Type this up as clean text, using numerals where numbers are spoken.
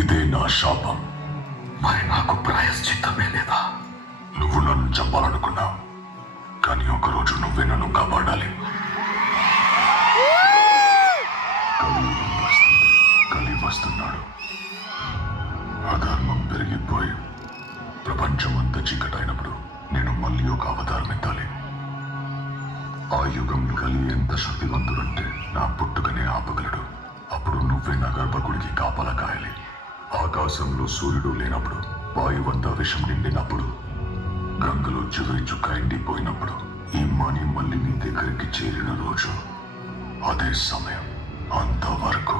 ఇదే నా శాపం. మరి నాకు ప్రాయశ్చిత్తమే లేదా? నువ్వు నన్ను చంపాలనుకున్నావు, కానీ ఒకరోజు నువ్వే నన్ను కాపాడాలి. కలి వస్తున్నాడు. అధర్మం పెరిగిపోయి ప్రపంచమంతా చీకటైనప్పుడు నేను మళ్ళీ ఒక అవతారం ఎత్తాలి. ఆ యుగం కలి ఎంత శక్తివంతుడంటే నా పుట్టుకనే ఆపగలడు. అప్పుడు నువ్వే నా గర్భగుడికి కాపలా కాయాలి. ఆకాశంలో సూర్యుడు లేనప్పుడు, వాయువంతా విషం నిండినప్పుడు, గంగలో చివరి చుక్క ఎండిపోయినప్పుడు, ఈ మణి మళ్ళీ నీ దగ్గరికి చేరిన రోజు అదే సమయం. అంతవరకు